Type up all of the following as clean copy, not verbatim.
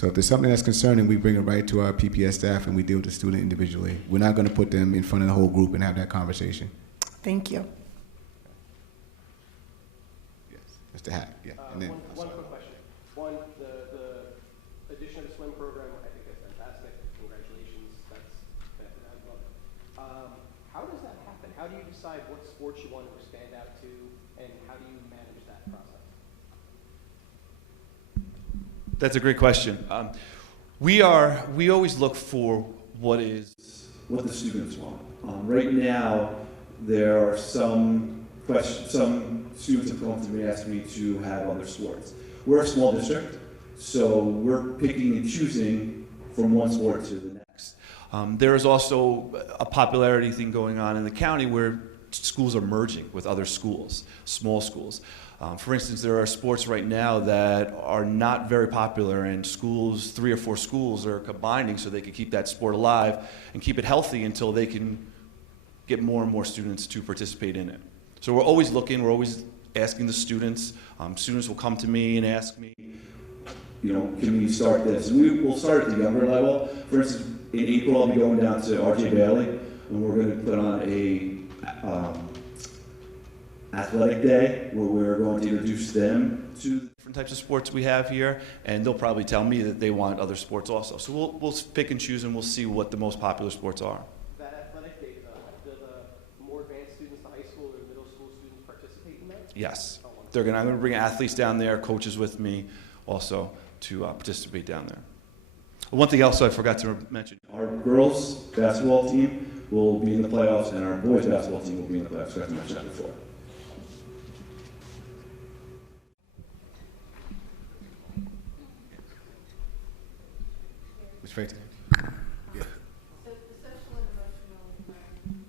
So if there's something that's concerning, we bring it right to our PPS staff and we deal with the student individually. We're not going to put them in front of the whole group and have that conversation. Thank you. Yes, Mr. Hack. Yeah. And then, one quick question. One, the addition of the swim program, I think that's fantastic. Congratulations. That's I love it. How does that happen? How do you decide what sports you want to expand out to, and how do you manage that process? That's a great question. We always look for what the students want. Right now, there are some students have come to me and asked me to have other sports. We're a small district, so we're picking and choosing from one sport to the next. There is also a popularity thing going on in the county where schools are merging with other schools, small schools. For instance, there are sports right now that are not very popular, and schools, 3 or 4 schools, are combining so they can keep that sport alive and keep it healthy until they can get more and more students to participate in it. So we're always looking, we're always asking the students. Students will come to me and ask me, can we start this? And we'll start at the younger level. For instance, in April, I'll be going down to RJ Bailey, and we're going to put on a athletic day where we're going to introduce them to the different types of sports we have here, and they'll probably tell me that they want other sports also. So we'll pick and choose, and we'll see what the most popular sports are. That athletic day, do the more advanced students, the high school or middle school students participate in that? Yes. I'm going to bring athletes down there, coaches with me also to participate down there. One thing else I forgot to mention. Our girls basketball team will be in the playoffs, and our boys basketball team will be in the playoffs. I forgot to mention that before. Ms. Frater. Yeah. So the social and emotional learning,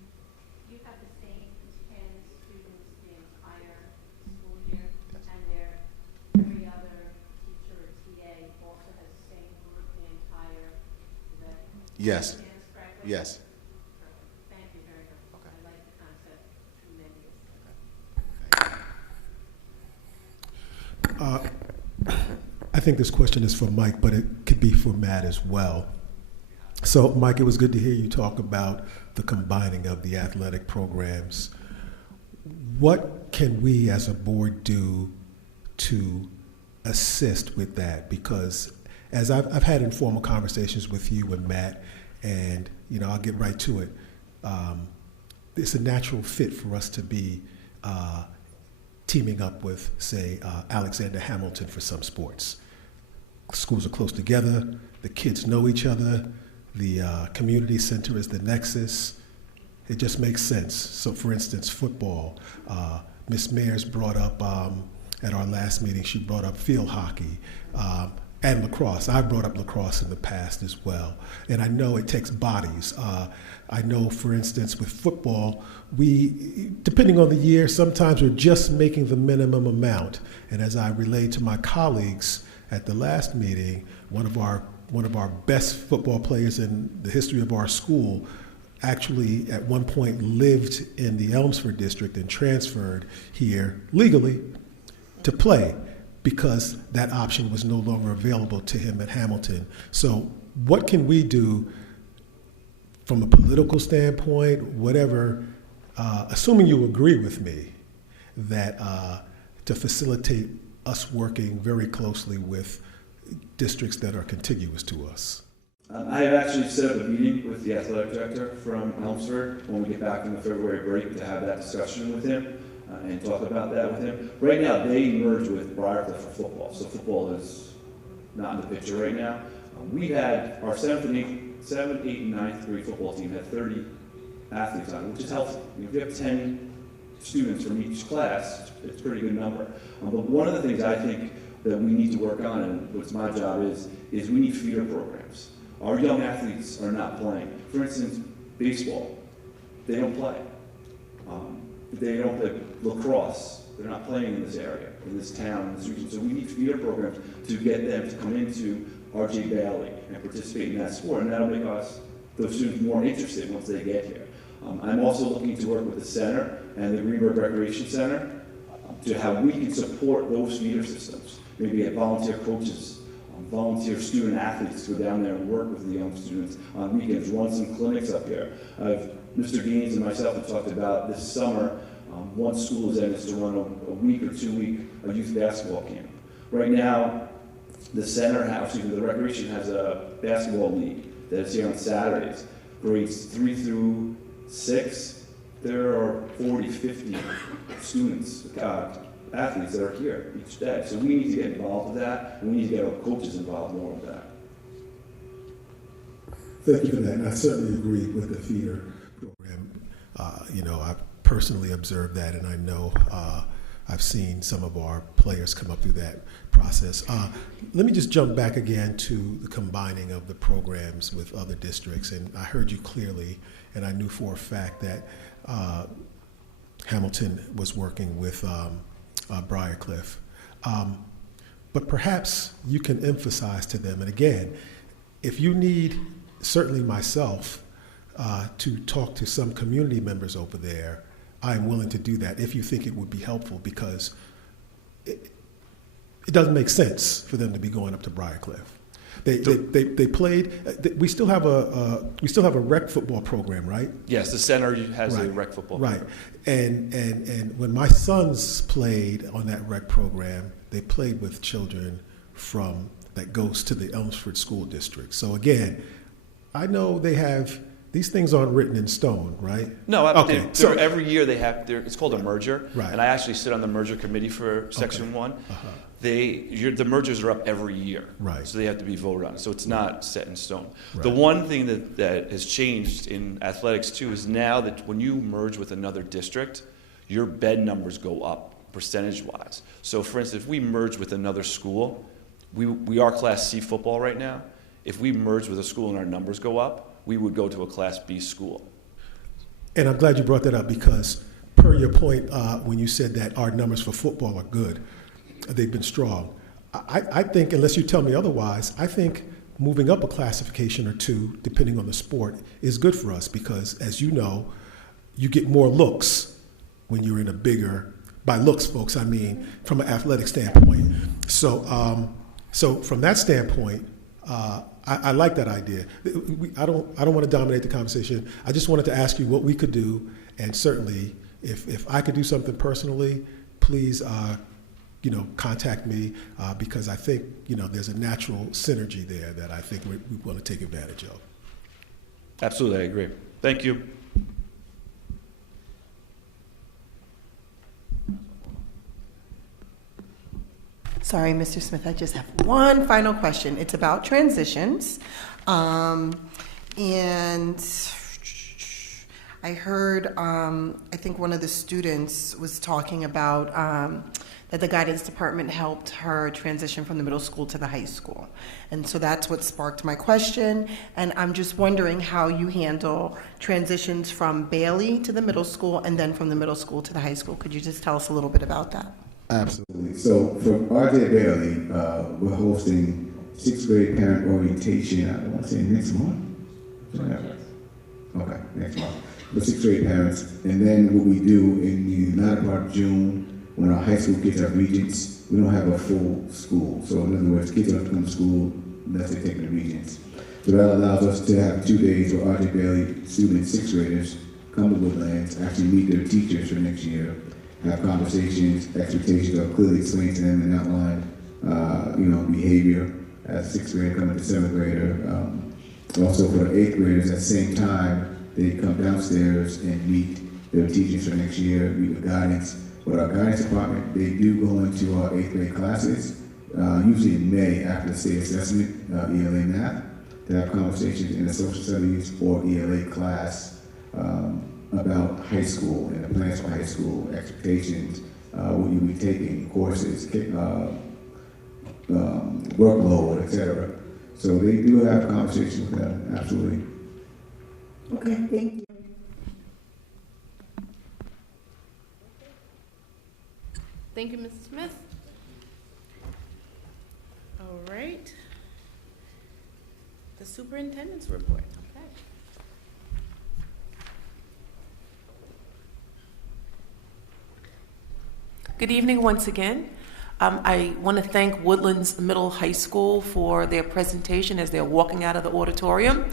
you have the same 10 students the entire school year, and every other teacher or TA also has the same group the entire day? Yes. Yes. Thank you very much. Okay. I like the concept tremendously. I think this question is for Mike, but it could be for Matt as well. So, Mike, it was good to hear you talk about the combining of the athletic programs. What can we as a board do to assist with that? Because as I've had informal conversations with you and Matt, and I'll get right to it. It's a natural fit for us to be teaming up with, say, Alexander Hamilton for some sports. Schools are close together, the kids know each other, the community center is the nexus. It just makes sense. So for instance, football, Ms. Mayers brought up, at our last meeting, she brought up field hockey, and lacrosse. I brought up lacrosse in the past as well. And I know it takes bodies. I know, for instance, with football, we, depending on the year, sometimes we're just making the minimum amount. And as I relayed to my colleagues at the last meeting, one of our best football players in the history of our school actually at one point lived in the Elmsford district and transferred here legally to play because that option was no longer available to him at Hamilton. So what can we do from a political standpoint, whatever, assuming you agree with me, that to facilitate us working very closely with districts that are contiguous to us? I have actually set up a meeting with the athletic director from Elmsford when we get back from the February break to have that discussion with him and talk about that with him. Right now, they merge with Briarcliff for football, so football is not in the picture right now. We had our 7th, 8th, and 9th grade football team had 30 athletes on it, which is healthy. If you have 10 students from each class, it's a pretty good number. But one of the things I think that we need to work on, and what's my job is we need feeder programs. Our young athletes are not playing. For instance, baseball, they don't play. They don't play lacrosse. They're not playing in this area, in this town, in this region. So we need feeder programs to get them to come into RJ Bailey and participate in that sport, and that'll make those students more interested once they get here. I'm also looking to work with the center and the Greenberg Recreation Center to how we can support those feeder systems. Maybe get volunteer coaches volunteer student athletes to go down there and work with the young students on weekends, run some clinics up here. Mr. Gaines and myself have talked about this summer, once school is in, is to run a week or 2 week youth basketball camp. Right now, the the recreation has a basketball league that's here on Saturdays. Grades 3 through 6, there are 40, 50 students, athletes that are here each day. So we need to get involved with that, and we need to get our coaches involved more with that. Thank you for that, and I certainly agree with the feeder program. I've personally observed that, and I know I've seen some of our players come up through that process. Let me just jump back again to the combining of the programs with other districts, and I heard you clearly, and I knew for a fact that Hamilton was working with Briarcliff. But perhaps you can emphasize to them, and again, if you need, certainly myself, to talk to some community members over there, I am willing to do that if you think it would be helpful, because it doesn't make sense for them to be going up to Briarcliff. They played. We still have a rec football program, right? Yes, the center has right. a rec football. Right, and when my sons played on that rec program, they played with children that goes to the Elmsford School District. So again, I know they have. These things aren't written in stone, right? No, okay. So every year they have. It's called a merger, right. And I actually sit on the merger committee for Section 1. Uh-huh. The mergers are up every year, right? So they have to be voted on. So it's not set in stone. Right. The one thing that has changed in athletics too is now that when you merge with another district, your bed numbers go up percentage-wise. So, for instance, if we merge with another school, we are Class C football right now. If we merge with a school and our numbers go up, we would go to a Class B school. And I'm glad you brought that up, because per your point, when you said that our numbers for football are good, they've been strong. I think, unless you tell me otherwise, I think moving up a classification or two, depending on the sport, is good for us, because, as you know, you get more looks when you're in a bigger, by looks, folks, I mean from an athletic standpoint. So, so from that standpoint, I like that idea. I don't want to dominate the conversation. I just wanted to ask you what we could do, and certainly, if I could do something personally, please, contact me, because I think there's a natural synergy there that I think we want to take advantage of. Absolutely, I agree. Thank you. Sorry, Mr. Smith, I just have one final question. It's about transitions. And I heard, I think one of the students was talking about that the guidance department helped her transition from the middle school to the high school. And so that's what sparked my question. And I'm just wondering how you handle transitions from Bailey to the middle school and then from the middle school to the high school. Could you just tell us a little bit about that? Absolutely. So for RJ Bailey, we're hosting 6th grade parent orientation, I want to say next month? Okay, next month. For 6th grade parents. And then what we do in the latter part of June, when our high school kids have regents, we don't have a full school. So in other words, kids don't come to school unless they take the regents. So that allows us to have 2 days where RJ Bailey students, 6th graders, come to Woodlands, actually meet their teachers for next year, have conversations, expectations are clearly explained to them and outlined, behavior as a 6th grader coming to 7th grader. Also for the 8th graders, at the same time, they come downstairs and meet their teachers for next year, meet with guidance. With our guidance department, they do go into our 8th grade classes, usually in May after the state assessment, ELA math, to have conversations in the social studies or ELA class about high school and the plans for high school, expectations, what you'll be taking, courses, workload, etc. So they do have conversations with them, absolutely. Okay, thank you. Thank you, Mrs. Smith. All right. The superintendent's report. Okay. Good evening once again. I want to thank Woodlands Middle High School for their presentation as they're walking out of the auditorium.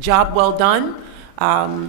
Job well done.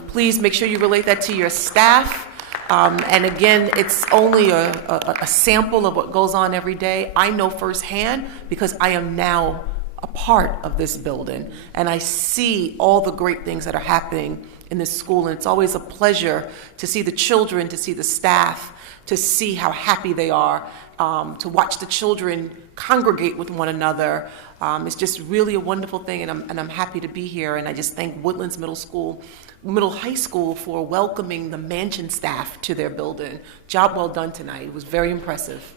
Please make sure you relate that to your staff. And again, it's only a sample of what goes on every day. I know firsthand because I am now a part of this building, and I see all the great things that are happening in this school, and it's always a pleasure to see the children, to see the staff, to see how happy they are, to watch the children congregate with one another. It's just really a wonderful thing, and I'm happy to be here, and I just thank Woodlands Middle High School for welcoming the Mansion staff to their building. Job well done tonight. It was very impressive.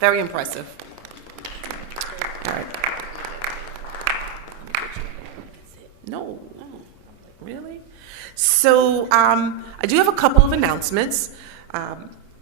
Very impressive. All right. No, really? So I do have a couple of announcements.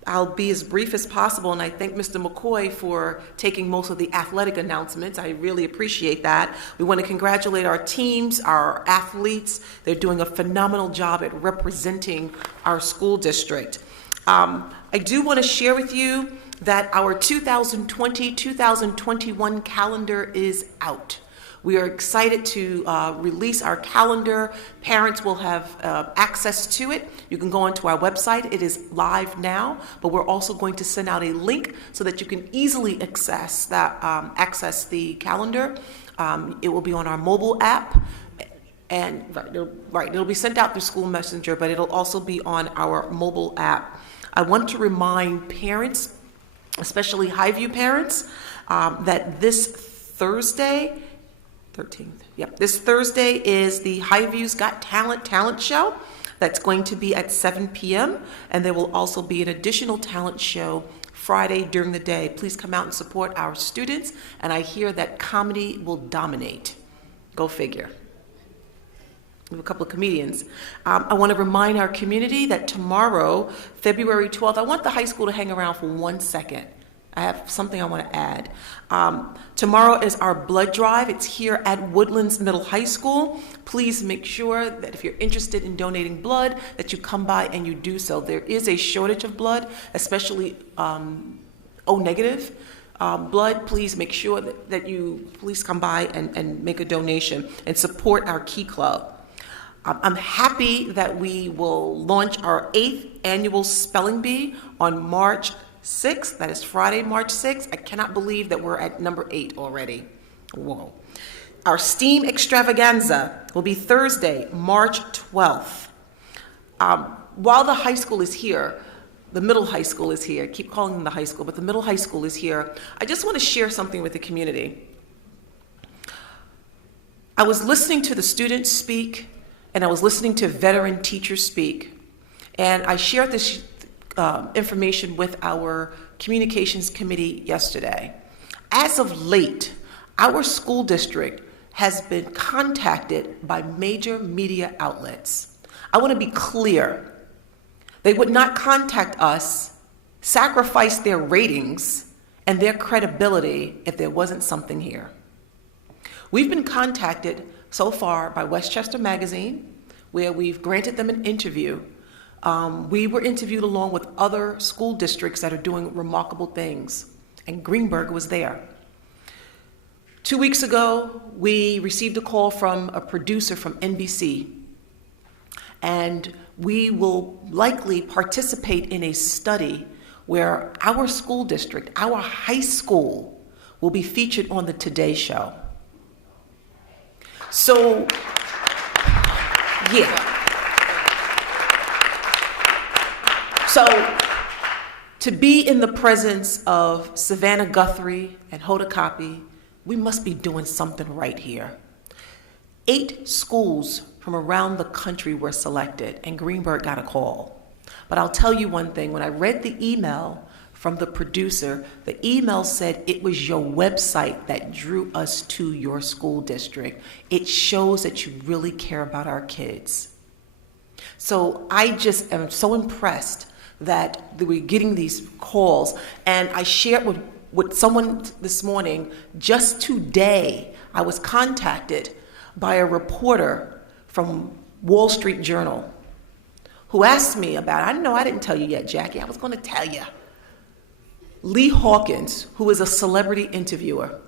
I'll be as brief as possible, and I thank Mr. McCoy for taking most of the athletic announcements. I really appreciate that. We want to congratulate our teams, our athletes. They're doing a phenomenal job at representing our school district. I do want to share with you that our 2020-2021 calendar is out. We are excited to release our calendar. Parents will have access to it. You can go onto our website. It is live now, but we're also going to send out a link so that you can easily access the calendar. It will be on our mobile app, and it'll be sent out through School Messenger, but it'll also be on our mobile app. I want to remind parents, especially Highview parents, that this Thursday, 13th. Yep. This Thursday is the Highview's Got Talent show. That's going to be at 7 p.m. And there will also be an additional talent show Friday during the day. Please come out and support our students. And I hear that comedy will dominate. Go figure. We have a couple of comedians. I want to remind our community that tomorrow, February 12th, I want the high school to hang around for 1 second. I have something I want to add. Tomorrow is our blood drive. It's here at Woodlands Middle High School. Please make sure that if you're interested in donating blood, that you come by and you do so. There is a shortage of blood, especially O negative blood. Please make sure that you please come by and make a donation and support our Key Club. I'm happy that we will launch our 8th annual spelling bee on March 6th. That is Friday, March 6th. I cannot believe that we're at number 8 already. Whoa. Our STEAM extravaganza will be Thursday, March 12th. While the high school is here, the middle high school is here. I keep calling them the high school, but the middle high school is here. I just want to share something with the community. I was listening to the students speak, and I was listening to veteran teachers speak, and I shared this information with our communications committee yesterday. As of late, our school district has been contacted by major media outlets. I want to be clear. They would not contact us, sacrifice their ratings and their credibility if there wasn't something here. We've been contacted so far by Westchester Magazine, where we've granted them an interview. We were interviewed along with other school districts that are doing remarkable things, and Greenberg was there. 2 weeks ago, we received a call from a producer from NBC, and we will likely participate in a study where our school district, our high school, will be featured on the Today Show. So, yeah. So, to be in the presence of Savannah Guthrie and Hoda Kotb, we must be doing something right here. 8 schools from around the country were selected, and Greenberg got a call. But I'll tell you one thing, when I read the email from the producer, the email said it was your website that drew us to your school district. It shows that you really care about our kids. So I just am so impressed that we're getting these calls. And I shared with someone this morning, just today, I was contacted by a reporter from Wall Street Journal who asked me about it. I didn't tell you yet, Jackie. I was going to tell you. Lee Hawkins, who is a celebrity interviewer,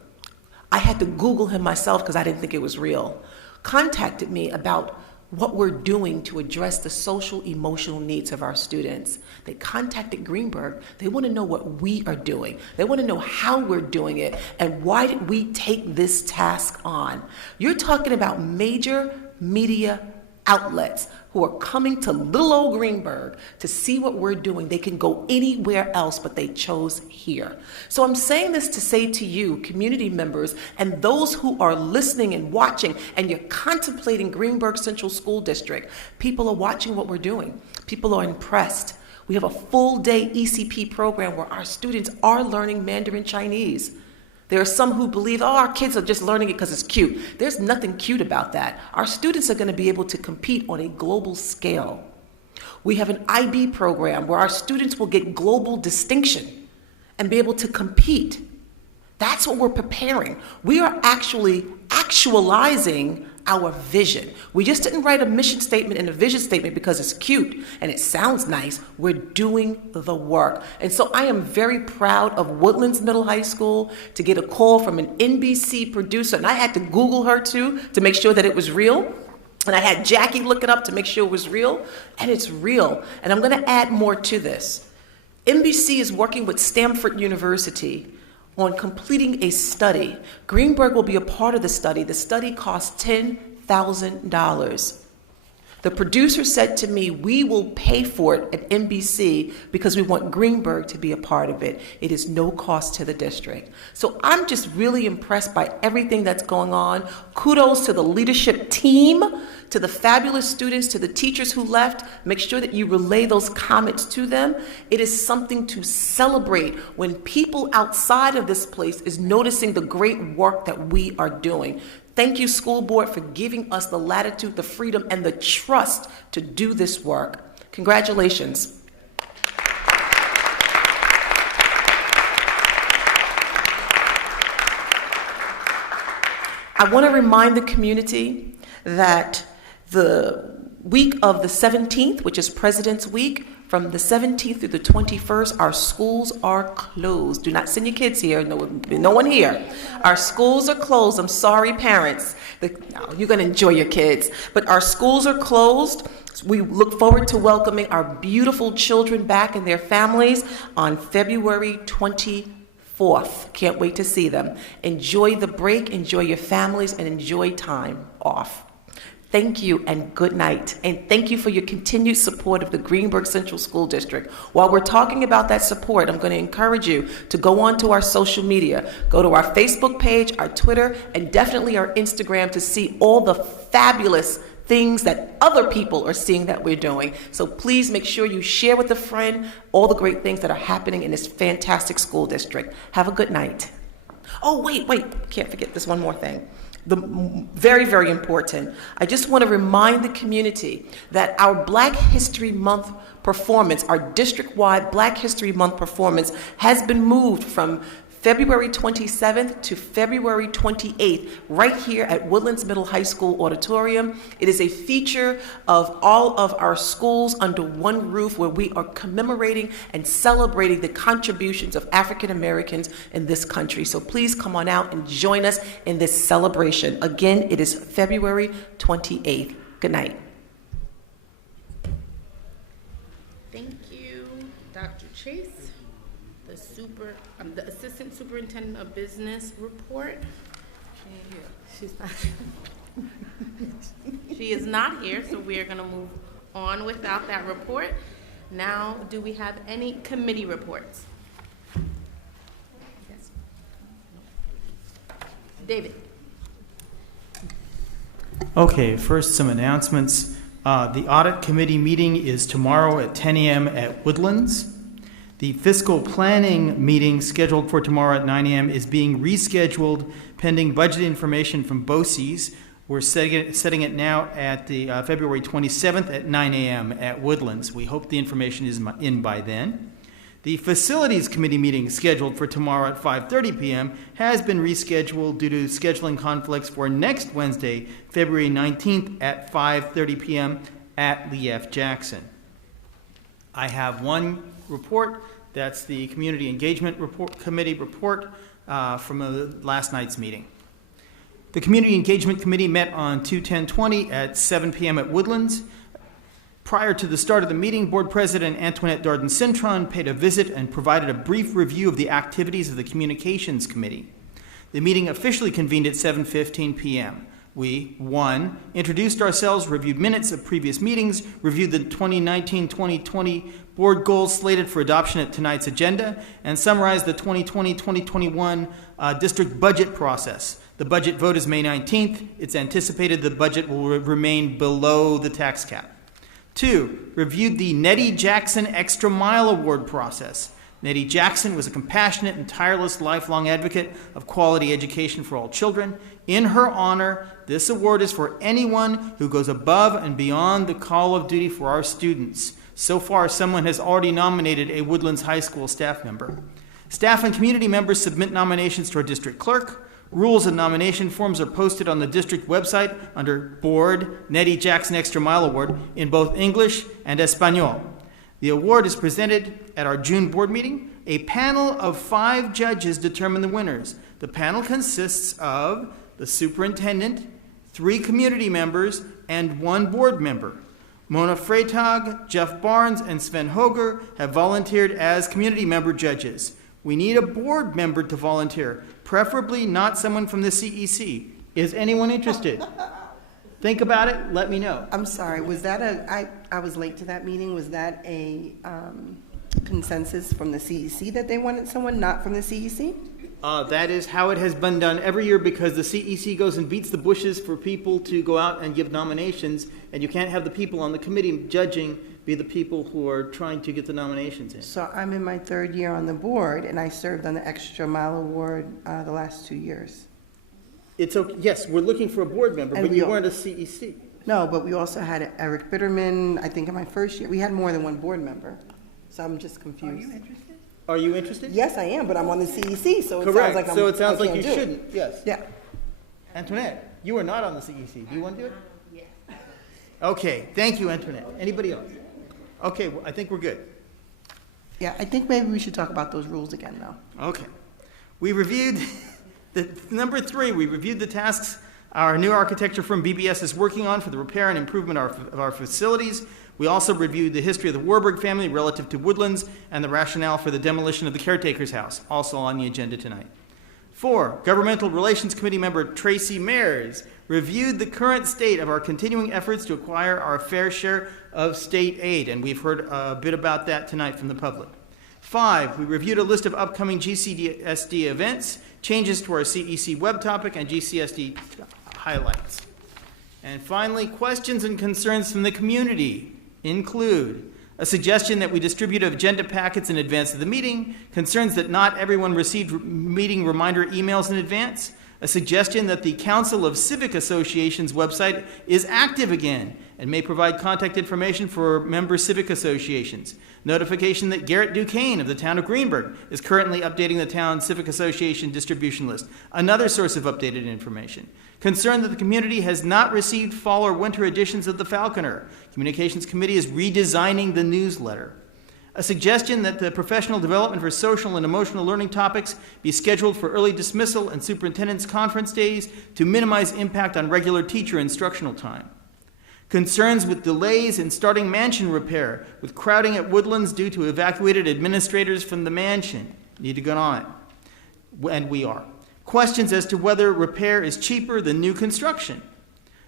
I had to Google him myself because I didn't think it was real, contacted me about what we're doing to address the social, emotional needs of our students. They contacted Greenberg. They want to know what we are doing. They want to know how we're doing it and why did we take this task on. You're talking about major media outlets who are coming to little old Greenberg to see what we're doing. They can go anywhere else, but they chose here. So I'm saying this to say to you, community members, and those who are listening and watching, and you're contemplating Greenberg Central School District, people are watching what we're doing. People are impressed. We have a full-day ECP program where our students are learning Mandarin Chinese. There are some who believe, oh, our kids are just learning it because it's cute. There's nothing cute about that. Our students are going to be able to compete on a global scale. We have an IB program where our students will get global distinction and be able to compete. That's what we're preparing. We are actually actualizing our vision. We just didn't write a mission statement and a vision statement because it's cute and it sounds nice. We're doing the work. And so I am very proud of Woodlands Middle High School to get a call from an NBC producer, and I had to Google her too to make sure that it was real. And I had Jackie look it up to make sure it was real, and it's real. And I'm going to add more to this. NBC is working with Stanford University on completing a study. Greenberg will be a part of the study. The study costs $10,000. The producer said to me, we will pay for it at NBC because we want Greenberg to be a part of it. It is no cost to the district. So I'm just really impressed by everything that's going on. Kudos to the leadership team, to the fabulous students, to the teachers who left. Make sure that you relay those comments to them. It is something to celebrate when people outside of this place is noticing the great work that we are doing. Thank you, school board, for giving us the latitude, the freedom, and the trust to do this work. Congratulations. I want to remind the community that the week of the 17th, which is President's Week, from the 17th through the 21st, our schools are closed. Do not send your kids here. No one here. Our schools are closed. I'm sorry, parents. No, you're going to enjoy your kids. But our schools are closed. We look forward to welcoming our beautiful children back and their families on February 24th. Can't wait to see them. Enjoy the break, enjoy your families, and enjoy time off. Thank you and good night. And thank you for your continued support of the Greenberg Central School District. While we're talking about that support, I'm going to encourage you to go on to our social media. Go to our Facebook page, our Twitter, and definitely our Instagram to see all the fabulous things that other people are seeing that we're doing. So please make sure you share with a friend all the great things that are happening in this fantastic school district. Have a good night. Oh, wait, can't forget this one more thing. Very, very important. I just want to remind the community that our Black History Month performance, our district-wide Black History Month performance, has been moved from February 27th to February 28th, right here at Woodlands Middle High School Auditorium. It is a feature of all of our schools under one roof where we are commemorating and celebrating the contributions of African Americans in this country. So please come on out and join us in this celebration. Again, it is February 28th. Good night. Thank you, Dr. Chase. The Assistant Superintendent of Business report. She's not. She is not here, so we are going to move on without that report. Now, do we have any committee reports? Yes. David. Okay, first some announcements. The audit committee meeting is tomorrow at 10 a.m. at Woodlands. The fiscal planning meeting scheduled for tomorrow at 9 a.m. is being rescheduled pending budget information from BOCES. We're setting it now at the February 27th at 9 a.m. at Woodlands. We hope the information is in by then. The facilities committee meeting scheduled for tomorrow at 5:30 p.m. has been rescheduled due to scheduling conflicts for next Wednesday, February 19th at 5:30 p.m. at Lee F. Jackson. I have one report That's the Community Engagement Committee report from last night's meeting. The Community Engagement Committee met on 2/10/20 at 7 p.m. at Woodlands. Prior to the start of the meeting, Board President Antoinette Darden-Cintron paid a visit and provided a brief review of the activities of the Communications Committee. The meeting officially convened at 7:15 p.m. We, 1, introduced ourselves, reviewed minutes of previous meetings, reviewed the 2019-2020 board goals slated for adoption at tonight's agenda, and summarized the 2020-2021 district budget process. The budget vote is May 19th. It's anticipated the budget will remain below the tax cap. 2, reviewed the Nettie Jackson Extra Mile Award process. Nettie Jackson was a compassionate and tireless lifelong advocate of quality education for all children. In her honor, this award is for anyone who goes above and beyond the call of duty for our students. So far, someone has already nominated a Woodlands High School staff member. Staff and community members submit nominations to our district clerk. Rules and nomination forms are posted on the district website under Board Nettie Jackson Extra Mile Award in both English and Espanol. The award is presented at our June board meeting. A panel of 5 judges determine the winners. The panel consists of the superintendent, 3 community members, and 1 board member. Mona Freitag, Jeff Barnes, and Sven Hoger have volunteered as community member judges. We need a board member to volunteer, preferably not someone from the CEC. Is anyone interested? Think about it, let me know. I'm sorry, was that I was late to that meeting, was that a consensus from the CEC that they wanted someone not from the CEC? That is how it has been done every year because the CEC goes and beats the bushes for people to go out and give nominations, and you can't have the people on the committee judging be the people who are trying to get the nominations in. So I'm in my 3rd year on the board, and I served on the Extra Mile Award the last 2 years. It's okay. Yes, we're looking for a board member, And but you weren't a CEC. No, but we also had Eric Bitterman, I think in my 1st year. We had more than 1 board member, so I'm just confused. Are you interested? Are you interested? Yes, I am, but I'm on the CEC, so it Correct. sounds like So it sounds I like can't you do it. shouldn't. Yes. Yeah. Antoinette, you are not on the CEC. Do you want to do it? Yes. Okay. Thank you, Antoinette. Anybody else? Okay. Well, I think we're good. Yeah, I think maybe we should talk about those rules again, though. Okay. We reviewed number 3. We reviewed the tasks our new architecture firm BBS is working on for the repair and improvement of our facilities. We also reviewed the history of the Warburg family relative to Woodlands and the rationale for the demolition of the caretaker's house, also on the agenda tonight. 4, Governmental Relations Committee member Tracy Mayers reviewed the current state of our continuing efforts to acquire our fair share of state aid, and we've heard a bit about that tonight from the public. 5, we reviewed a list of upcoming GCSD events, changes to our CEC web topic, and GCSD highlights. And finally, questions and concerns from the community include a suggestion that we distribute agenda packets in advance of the meeting, concerns that not everyone received meeting reminder emails in advance, a suggestion that the Council of Civic Associations website is active again and may provide contact information for member civic associations, notification that Garrett Duquesne of the town of Greenberg is currently updating the town civic association distribution list, another source of updated information, concern that the community has not received fall or winter editions of the Falconer. Communications Committee is redesigning the newsletter. A suggestion that the professional development for social and emotional learning topics be scheduled for early dismissal and superintendent's conference days to minimize impact on regular teacher instructional time. Concerns with delays in starting mansion repair, with crowding at Woodlands due to evacuated administrators from the mansion. Need to get on it. And we are. Questions as to whether repair is cheaper than new construction.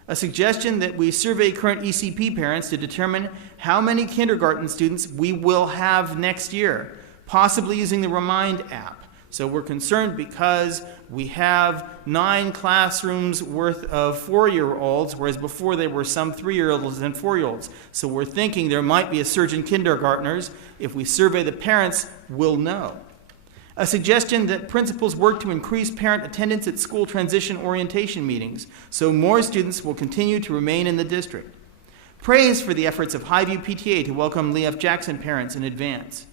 A suggestion that we survey current ECP parents to determine how many kindergarten students we will have next year, possibly using the Remind app. So we're concerned because we have 9 classrooms worth of 4-year-olds, whereas before there were some 3-year-olds and 4-year-olds. So we're thinking there might be a surge in kindergartners. If we survey the parents, we'll know. A suggestion that principals work to increase parent attendance at school transition orientation meetings so more students will continue to remain in the district. Praise for the efforts of Highview PTA to welcome Lee F. Jackson parents in advance.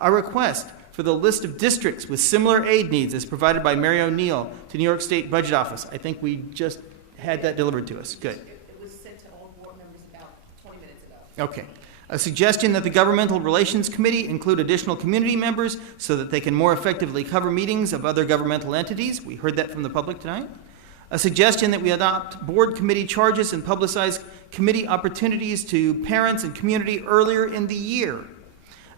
A request for the list of districts with similar aid needs as provided by Mary O'Neill to New York State Budget Office. I think we just had that delivered to us. Good. It was sent to all board members about 20 minutes ago. Okay. A suggestion that the Governmental Relations Committee include additional community members so that they can more effectively cover meetings of other governmental entities. We heard that from the public tonight. A suggestion that we adopt board committee charges and publicize committee opportunities to parents and community earlier in the year.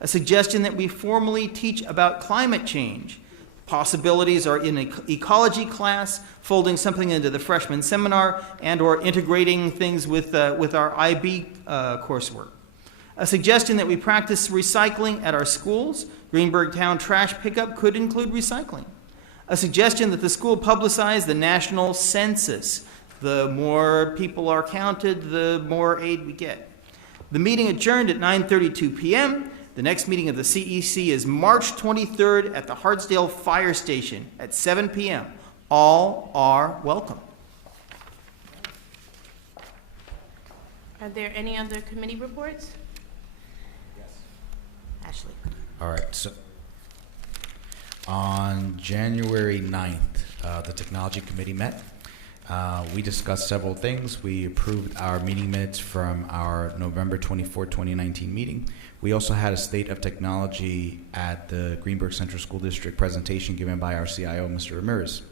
A suggestion that we formally teach about climate change. Possibilities are in an ecology class, folding something into the freshman seminar, and or integrating things with our IB coursework. A suggestion that we practice recycling at our schools. Greenberg Town trash pickup could include recycling. A suggestion that the school publicize the national census. The more people are counted, the more aid we get. The meeting adjourned at 9:32 p.m. The next meeting of the CEC is March 23rd at the Hartsdale Fire Station at 7 p.m. All are welcome. Are there any other committee reports? Yes. Ashley. All right, so on January 9th, the Technology Committee met. We discussed several things. We approved our meeting minutes from our November 24, 2019 meeting. We also had a State of Technology at the Greenberg Central School District presentation given by our CIO, Mr. Ramirez.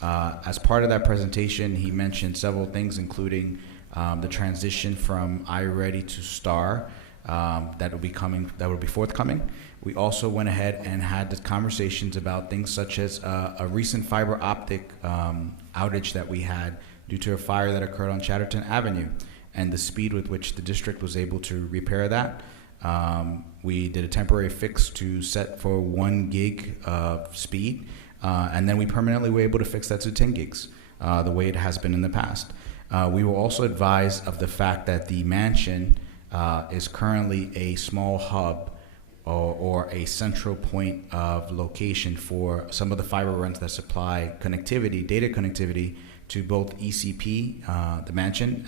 As part of that presentation, he mentioned several things, including the transition from iReady to STAR that will be forthcoming. We also went ahead and had the conversations about things such as a recent fiber optic outage that we had due to a fire that occurred on Chatterton Avenue and the speed with which the district was able to repair that. We did a temporary fix to set for 1 gig of speed, and then we permanently were able to fix that to 10 gigs, the way it has been in the past. We were also advised of the fact that the mansion is currently a small hub or a central point of location for some of the fiber runs that supply connectivity, data connectivity, to both ECP, the mansion,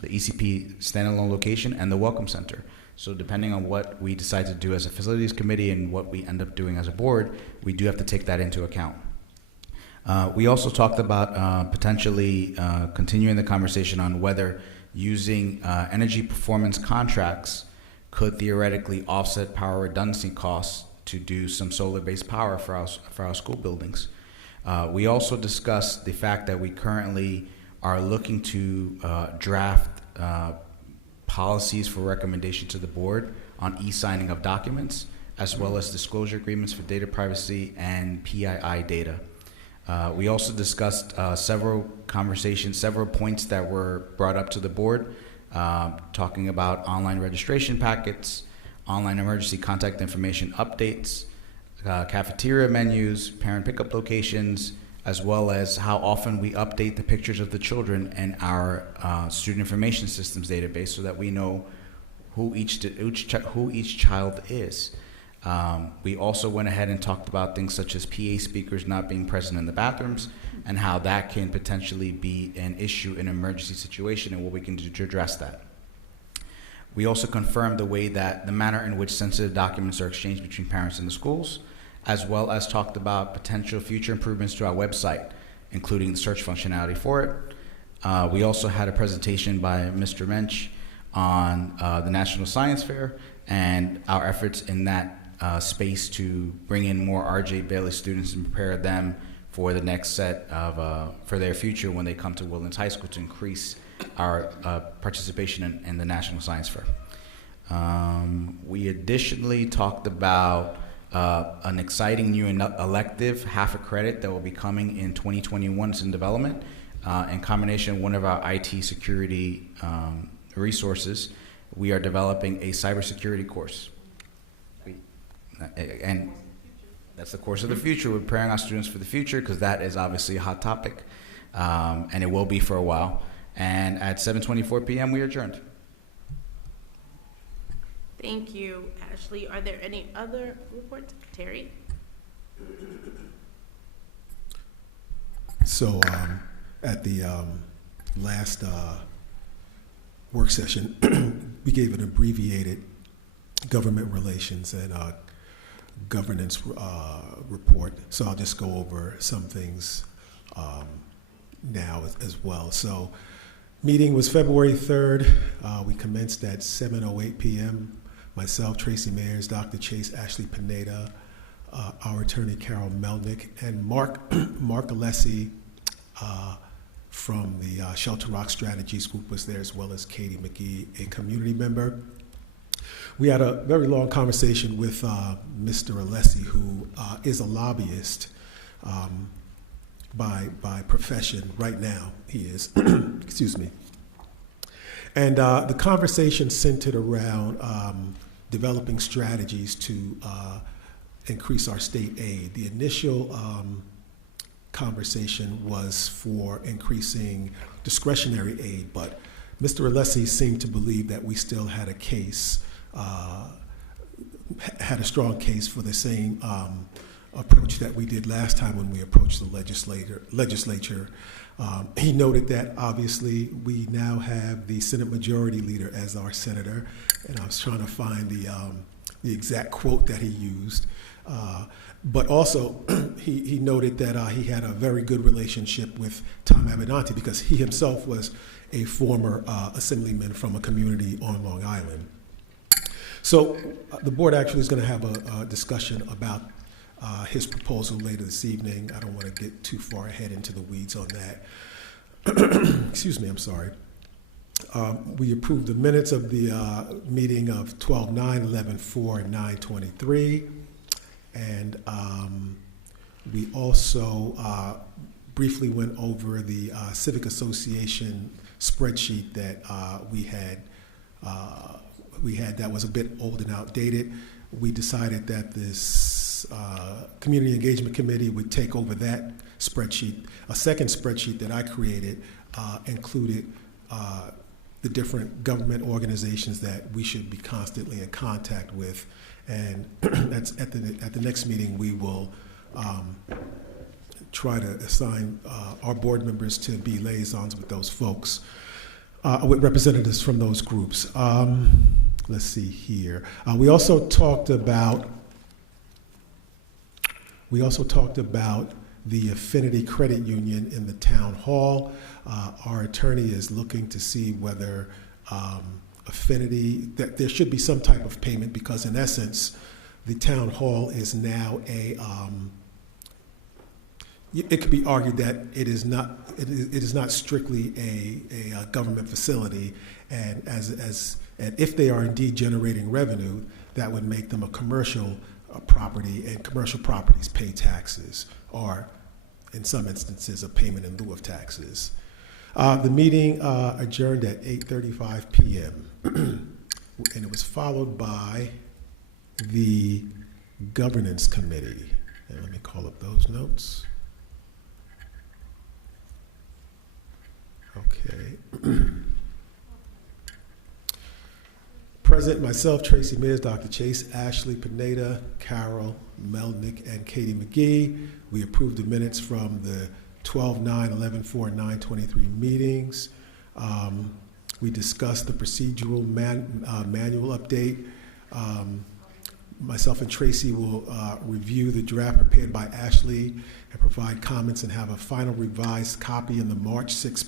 the ECP standalone location, and the Welcome Center. So depending on what we decide to do as a facilities committee and what we end up doing as a board, we do have to take that into account. We also talked about potentially continuing the conversation on whether using energy performance contracts could theoretically offset power redundancy costs to do some solar-based power for our school buildings. We also discussed the fact that we currently are looking to draft policies for recommendation to the board on e-signing of documents, as well as disclosure agreements for data privacy and PII data. We also discussed several points that were brought up to the board, talking about online registration packets, online emergency contact information updates, cafeteria menus, parent pickup locations, as well as how often we update the pictures of the children in our student information systems database so that we know who each child is. We also went ahead and talked about things such as PA speakers not being present in the bathrooms and how that can potentially be an issue in an emergency situation and what we can do to address that. We also confirmed the manner in which sensitive documents are exchanged between parents and the schools, as well as talked about potential future improvements to our website, including the search functionality for it. We also had a presentation by Mr. Mensch on the National Science Fair and our efforts in that space to bring in more R.J. Bailey students and prepare them for the next set of, for their future when they come to Woodlands High School to increase our participation in the National Science Fair. We additionally talked about an exciting new elective, half a credit, that will be coming in 2021. It's in development. In combination with one of our IT security resources, we are developing a cybersecurity course. And that's the course of the future. We're preparing our students for the future because that is obviously a hot topic, and it will be for a while. And at 7:24 p.m. we are adjourned. Thank you, Ashley. Are there any other reports? Terry? So at the last work session, we gave an abbreviated government relations and governance report. So I'll just go over some things now as well. So Meeting was February 3rd. We commenced at 7:08 p.m. Myself, Tracy Mayers, Dr. Chase Ashley Pineda, our attorney Carol Melnick, and Mark Alessi from the Shelter Rock Strategies Group was there, as well as Katie McGee, a community member. We had a very long conversation with Mr. Alessi, who is a lobbyist by profession right now. He is, excuse me. And the conversation centered around developing strategies to increase our state aid. The initial conversation was for increasing discretionary aid, but Mr. Alessi seemed to believe that we still had a case, had a strong case for the same approach that we did last time when we approached the legislature. He noted that obviously we now have the Senate Majority Leader as our senator, and I was trying to find the exact quote that he used. But also, he noted that he had a very good relationship with Tom Abenanti because he himself was a former assemblyman from a community on Long Island. So the board actually is going to have a discussion about his proposal later this evening. I don't want to get too far ahead into the weeds on that. Excuse me, I'm sorry. We approved the minutes of the meeting of 12/9, 11/4, and 9/23. And we also briefly went over the Civic Association spreadsheet that we had that was a bit old and outdated. We decided that this Community Engagement Committee would take over that spreadsheet. A second spreadsheet that I created included the different government organizations that we should be constantly in contact with. And that's at the next meeting, we will try to assign our board members to be liaisons with those folks, with representatives from those groups. Let's see here. We also talked about the Affinity Credit Union in the town hall. Our attorney is looking to see whether Affinity, that there should be some type of payment, because in essence, the town hall is now it could be argued that it is not strictly a government facility, and and if they are indeed generating revenue, that would make them a commercial property, and commercial properties pay taxes, or in some instances, a payment in lieu of taxes. The meeting adjourned at 8:35 p.m. and it was followed by the Governance Committee. And let me call up those notes. Okay. Present, myself, Tracy Mears, Dr. Chase Ashley Pineda, Carol Melnick, and Katie McGee. We approved the minutes from the 12/9, 11/4, and 9/23 meetings. We discussed the procedural manual update. Myself and Tracy will review the draft prepared by Ashley and provide comments and have a final revised copy in the March 6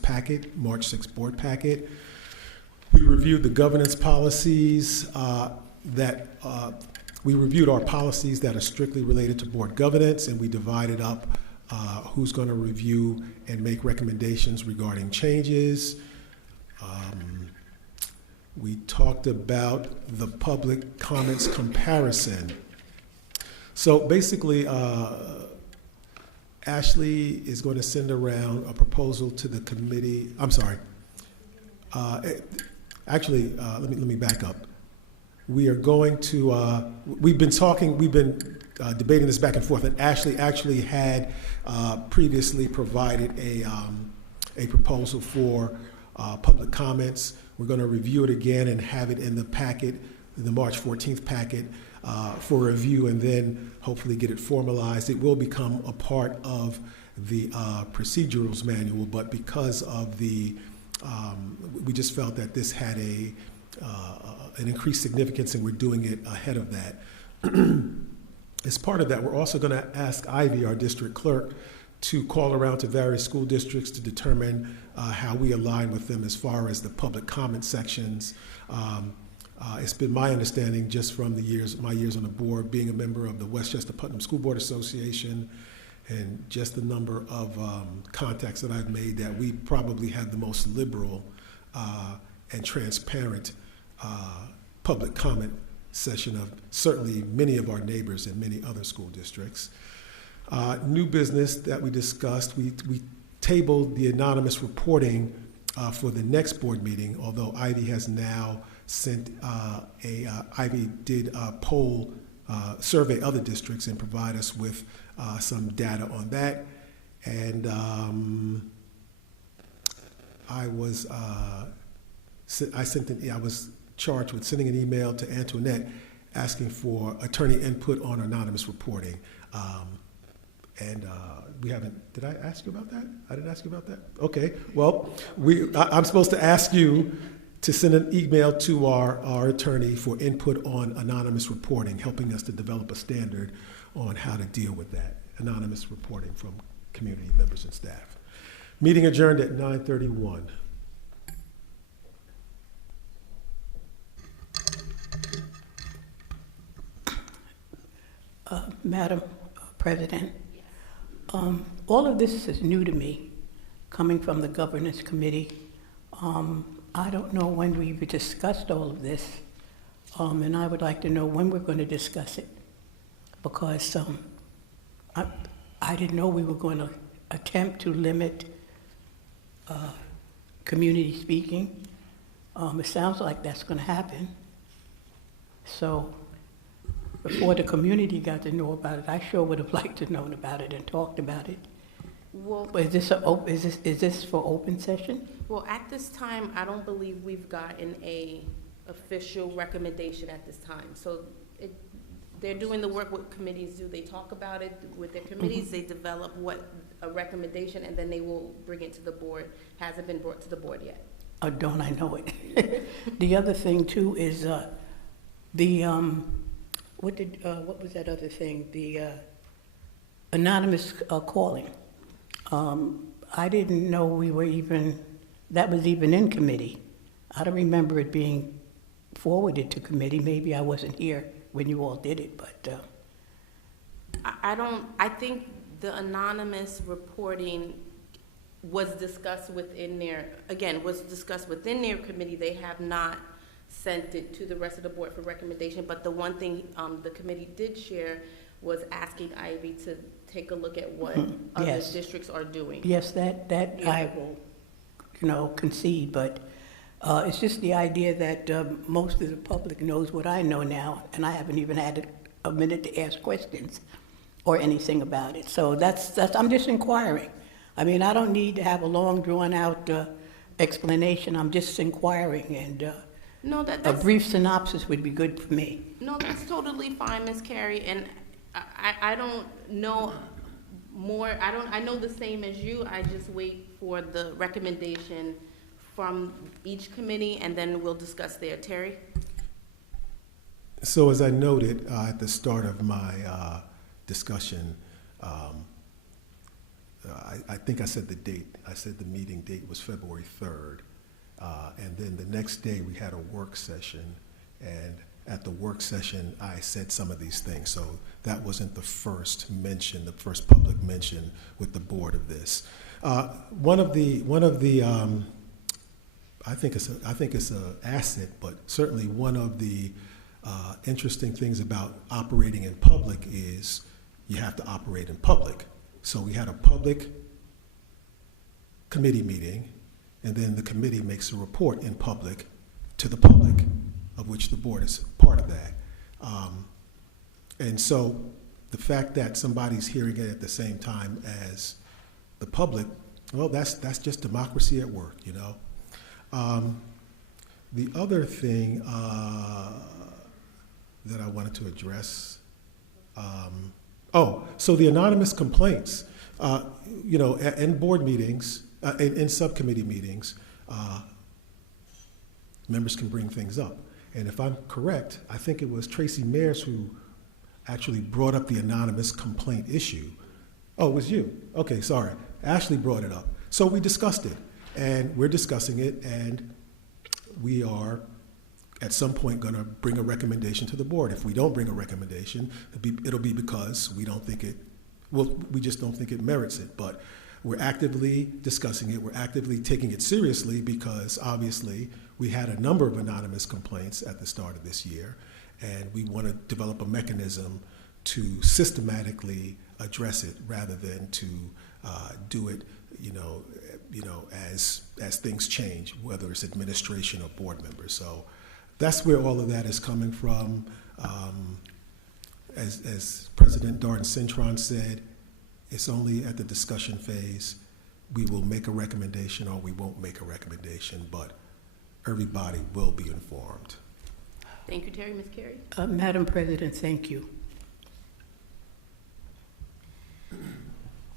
board packet. We reviewed the governance policies we reviewed our policies that are strictly related to board governance, and we divided up who's going to review and make recommendations regarding changes. We talked about the public comments comparison. So basically, Ashley is going to send around a proposal to the committee. I'm sorry. Let me back up. We are going to, we've been debating this back and forth, and Ashley actually had previously provided a proposal for public comments. We're going to review it again and have it in the packet, in the March 14th packet for review, and then hopefully get it formalized. It will become a part of the procedurals manual, but because of the, we just felt that this had an increased significance, and we're doing it ahead of that. As part of that, we're also going to ask Ivy, our district clerk, to call around to various school districts to determine how we align with them as far as the public comment sections. It's been my understanding, just from my years on the board, being a member of the Westchester Putnam School Board Association, and just the number of contacts that I've made, that we probably have the most liberal and transparent public comment session of certainly many of our neighbors in many other school districts. New business that we discussed, we tabled the anonymous reporting for the next board meeting, although Ivy has now sent Ivy did a poll, survey other districts and provide us with some data on that. And I was charged with sending an email to Antoinette asking for attorney input on anonymous reporting. We haven't, did I ask you about that? I didn't ask you about that? Okay, well, I'm supposed to ask you to send an email to our attorney for input on anonymous reporting, helping us to develop a standard on how to deal with that, anonymous reporting from community members and staff. Meeting adjourned at 9:31. Madam President, all of this is new to me, coming from the Governance Committee. I don't know when we've discussed all of this, and I would like to know when we're going to discuss it, because I didn't know we were going to attempt to limit community speaking. It sounds like that's going to happen. So before the community got to know about it, I sure would have liked to known about it and talked about it. Well, Is this for open session? well, at this time, I don't believe we've gotten a official recommendation at this time. So they're doing the work what committees do. They talk about it with their committees, they develop a recommendation, and then they will bring it to the board. Hasn't been brought to the board yet. Oh, don't I know it? The other thing too is what was that other thing? The anonymous calling. I didn't know that was even in committee. I don't remember it being forwarded to committee. Maybe I wasn't here when you all did it, but. I think the anonymous reporting was discussed within their committee. They have not sent it to the rest of the board for recommendation, but the one thing the committee did share was asking Ivy to take a look at what other Yes. districts are doing. Yes, that Yeah. I will, concede, but it's just the idea that most of the public knows what I know now, and I haven't even had a minute to ask questions or anything about it. So that's I'm just inquiring. I mean, I don't need to have a long, drawn-out explanation. I'm just inquiring, and No, a that's brief synopsis would be good for me. No, that's totally fine, Ms. Carey, and I don't know more, I know the same as you. I just wait for the recommendation from each committee, and then we'll discuss there. Terry? So as I noted at the start of my discussion, I think I said the date. I said the meeting date was February 3rd. And then the next day we had a work session, and at the work session I said some of these things. So that wasn't the first mention, the first public mention with the board of this. One of the I think it's an asset, but certainly one of the interesting things about operating in public is you have to operate in public. So we had a public committee meeting, and then the committee makes a report in public to the public, of which the board is part of that. And so the fact that somebody's hearing it at the same time as the public, well, that's just democracy at work, you know. The other thing that I wanted to address, so the anonymous complaints, in board meetings, in subcommittee meetings, members can bring things up. And if I'm correct, I think it was Tracy Mayers who actually brought up the anonymous complaint issue. Oh, it was you. Okay, sorry. Ashley brought it up. So we discussed it, and we're discussing it, and we are at some point going to bring a recommendation to the board. If we don't bring a recommendation, it'll be because we don't think it, well, we just don't think it merits it. But we're actively discussing it. We're actively taking it seriously because obviously we had a number of anonymous complaints at the start of this year, and we want to develop a mechanism to systematically address it rather than to do it, as things change, whether it's administration or board members. So that's where all of that is coming from. As President Darden Cintron said, it's only at the discussion phase. We will make a recommendation or we won't make a recommendation, but everybody will be informed. Thank you, Terry. Ms. Carey? Madam President, thank you.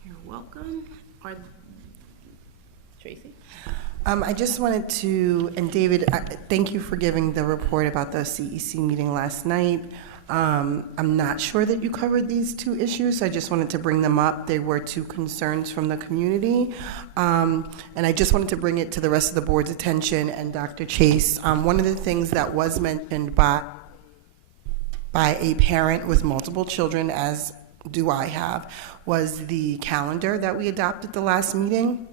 You're welcome. Tracy? I just wanted to, and David, thank you for giving the report about the CEC meeting last night. I'm not sure that you covered these two issues. I just wanted to bring them up. They were two concerns from the community. And I just wanted to bring it to the rest of the board's attention and Dr. Chase. One of the things that was mentioned by a parent with multiple children, as do I have, was the calendar that we adopted the last meeting.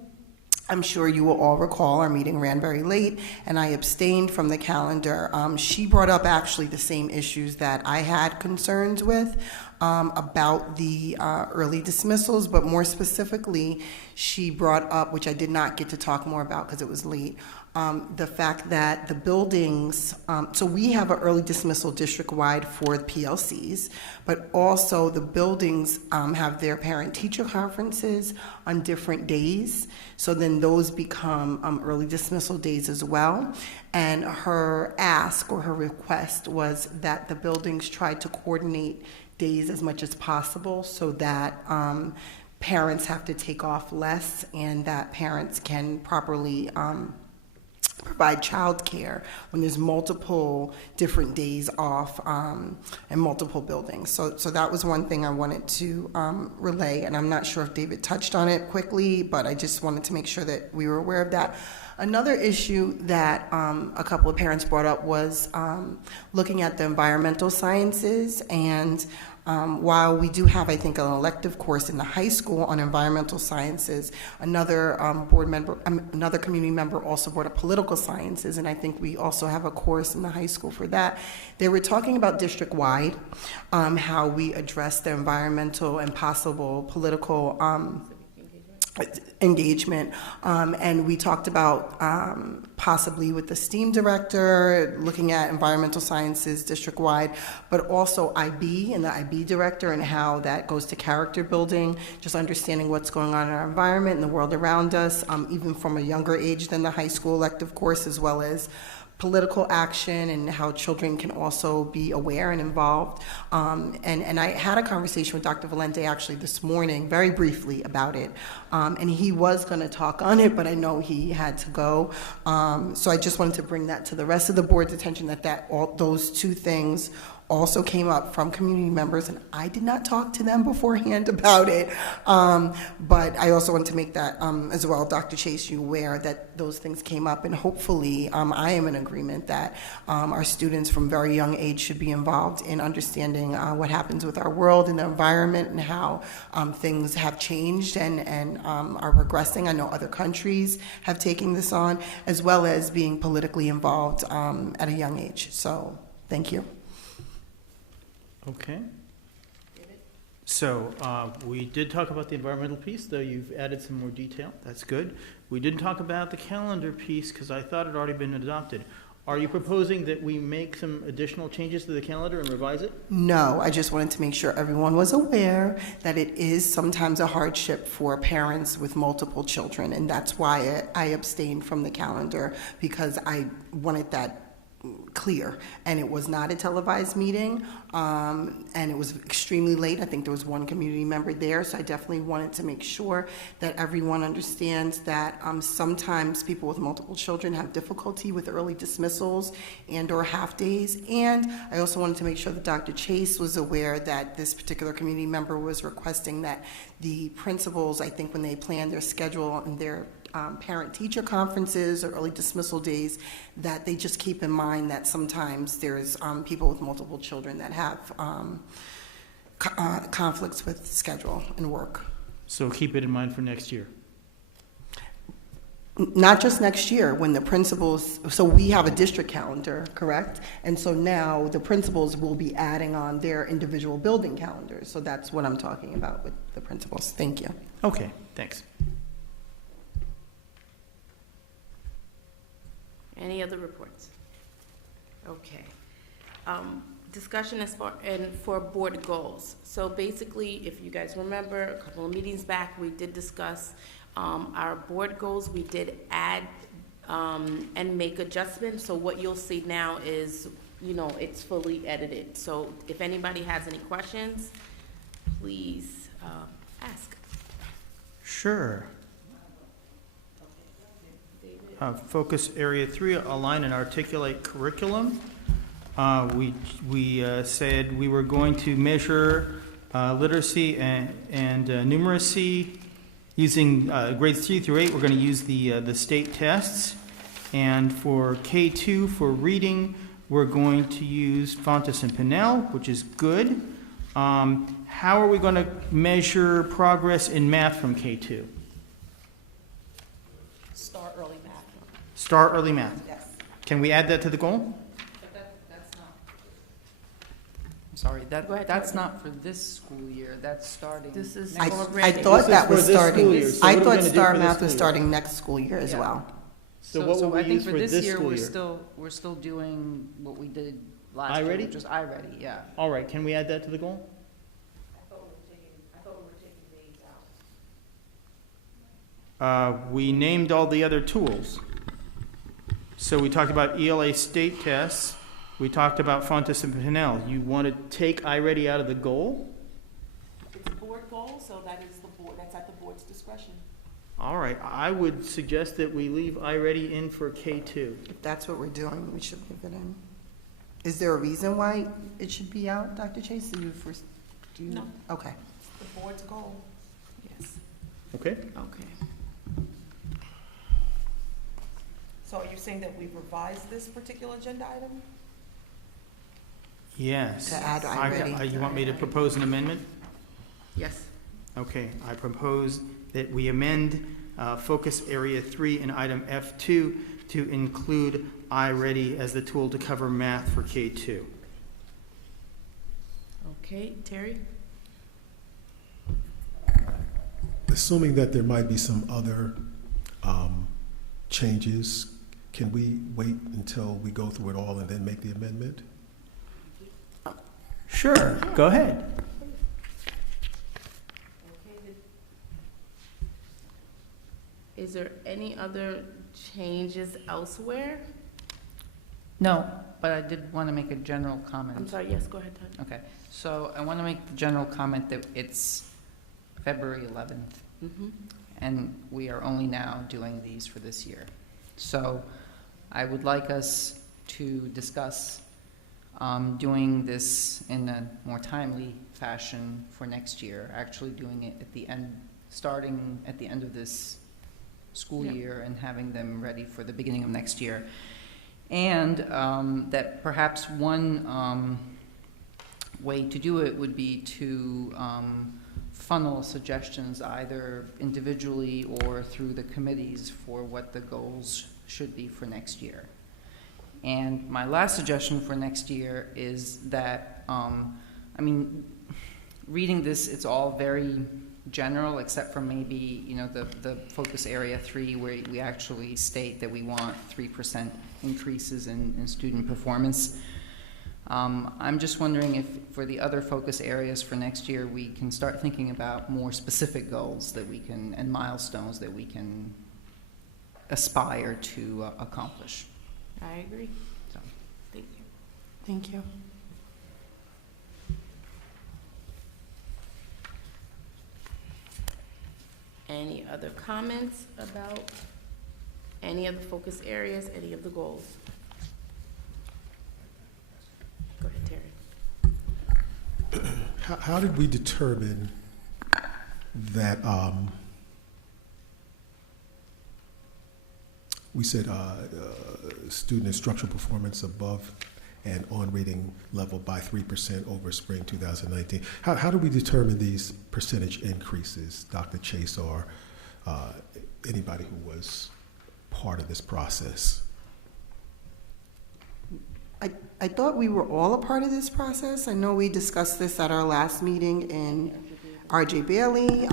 I'm sure you will all recall our meeting ran very late and I abstained from the calendar. She brought up actually the same issues that I had concerns with about the early dismissals, but more specifically, she brought up, which I did not get to talk more about because it was late, the fact that the buildings, so we have an early dismissal district-wide for the PLCs, but also the buildings have their parent-teacher conferences on different days, so then those become early dismissal days as well. And her ask or her request was that the buildings try to coordinate days as much as possible so that parents have to take off less and that parents can properly provide childcare when there's multiple different days off and multiple buildings. So that was one thing I wanted to relay, and I'm not sure if David touched on it quickly, but I just wanted to make sure that we were aware of that. Another issue that a couple of parents brought up was looking at the environmental sciences, and while we do have, I think, an elective course in the high school on environmental sciences, another board member, another community member also brought up political sciences, and I think we also have a course in the high school for that. They were talking about district-wide, how we address the environmental and possible political engagement, and we talked about possibly with the STEAM director, looking at environmental sciences district-wide, but also IB and the IB director and how that goes to character building, just understanding what's going on in our environment and the world around us, even from a younger age than the high school elective course, as well as political action and how children can also be aware and involved. And I had a conversation with Dr. Valente actually this morning, very briefly about it. And he was going to talk on it, but I know he had to go. So I just wanted to bring that to the rest of the board's attention, that all those two things also came up from community members, and I did not talk to them beforehand about it. But I also wanted to make that as well, Dr. Chase, you aware that those things came up, and hopefully I am in agreement that our students from very young age should be involved in understanding what happens with our world and the environment and how things have changed and are progressing. I know other countries have taken this on, as well as being politically involved at a young age. So thank you. Okay. So we did talk about the environmental piece, though you've added some more detail. That's good. We didn't talk about the calendar piece because I thought it had already been adopted. Are you proposing that we make some additional changes to the calendar and revise it? No, I just wanted to make sure everyone was aware that it is sometimes a hardship for parents with multiple children, and that's why I abstained from the calendar, because I wanted that clear. And it was not a televised meeting, and it was extremely late. I think there was one community member there, so I definitely wanted to make sure that everyone understands that sometimes people with multiple children have difficulty with early dismissals and or half-days. And I also wanted to make sure that Dr. Chase was aware that this particular community member was requesting that the principals, I think when they plan their schedule and their parent-teacher conferences or early dismissal days, that they just keep in mind that sometimes there's people with multiple children that have conflicts with schedule and work. So keep it in mind for next year. Not just next year, when the principals, so we have a district calendar, correct? And so now the principals will be adding on their individual building calendars. So that's what I'm talking about with the principals. Thank you. Okay, thanks. Any other reports? Okay. Discussion as far, and for board goals. So basically, if you guys remember, a couple of meetings back, we did discuss our board goals. We did add and make adjustments. So what you'll see now is, you know, it's fully edited. So if anybody has any questions, please ask. Sure. Focus area 3, align and articulate curriculum. We said we were going to measure literacy and numeracy using grades 3 through 8. We're going to use the state tests. And for K2, for reading, we're going to use Fontes and Pinnell, which is good. How are we going to measure progress in math from K2? Start early math. Start early math. Yes. Can we add that to the goal? But that's not. I'm sorry, that's not for this school year. That's starting. This is I already. thought that for was this starting, school year, so I what are we thought gonna do Star for this Math school was year? starting next school year as Yeah. well. So what will we I think use for for this this year, school we're year? still doing what we did last year, iReady? which is iReady, yeah. All right, can we add that to the goal? I thought we were taking names out. We named all the other tools. So we talked about ELA state tests. We talked about Fontes and Pinnell. You want to take iReady out of the goal? It's a board goal, so that is the board, that's at the board's discretion. All right, I would suggest that we leave iReady in for K2. If that's what we're doing, we should leave it in. Is there a reason why it should be out, Dr. Chase? Do you? No. Okay. It's the board's goal. Yes. Okay? Okay. So are you saying that we've revised this particular agenda item? Yes. To add iReady. You want me to propose an amendment? Yes. Okay, I propose that we amend focus area 3 in item F2 to include iReady as the tool to cover math for K2. Okay, Terry? Assuming that there might be some other changes, can we wait until we go through it all and then make the amendment? Sure, go ahead. Is there any other changes elsewhere? No, but I did want to make a general comment. I'm sorry, yes, go ahead, Todd. Okay, so I want to make the general comment that it's February 11th, Mm-hmm. and we are only now doing these for this year. So I would like us to discuss doing this in a more timely fashion for next year, actually doing it at the end, starting at the end of this school Yeah. year and having them ready for the beginning of next year. And that perhaps one way to do it would be to funnel suggestions either individually or through the committees for what the goals should be for next year. And my last suggestion for next year is that, I mean, reading this, it's all very general, except for maybe, you know, the focus area 3, where we actually state that we want 3% increases in student performance. I'm just wondering if for the other focus areas for next year, we can start thinking about more specific goals that we can, and milestones that we can aspire to accomplish. I agree. So, Thank you. Any other comments about any of the focus areas, any of the goals? Go ahead, Terry. How did we determine that we said student instructional performance above and on rating level by 3% over spring 2019? How do we determine these percentage increases, Dr. Chase, or anybody who was part of this process? I thought we were all a part of this process. I know we discussed this at our last meeting in RJ Bailey.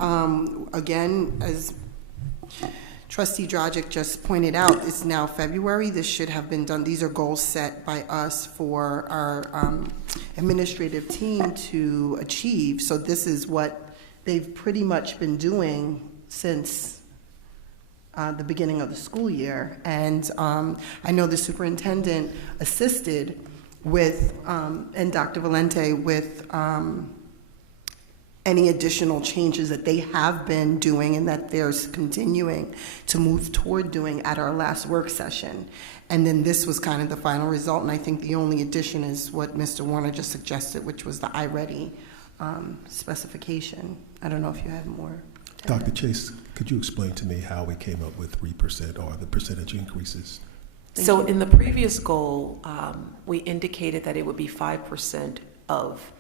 Again, as Trustee Dragic just pointed out, it's now February. This should have been done. These are goals set by us for our administrative team to achieve. So this is what they've pretty much been doing since the beginning of the school year. And I know the superintendent assisted with, and Dr. Valente, with any additional changes that they have been doing and that they're continuing to move toward doing at our last work session. And then this was kind of the final result, and I think the only addition is what Mr. Warner just suggested, which was the iReady specification. I don't know if you have more. Dr. Chase, could you explain to me how we came up with 3% or the percentage increases? So in the previous goal, we indicated that it would be 5% of